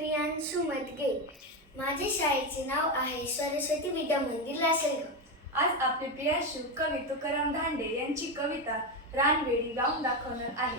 प्रियांशु मदगे. माझे शाळेचे नाव आहे सरस्वती विद्या मंदिर लासलगाव. आज आपले प्रियांशु कवी तुकाराम धांडे यांची कविता रानवेळी गाऊन दाखवणार आहे.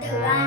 to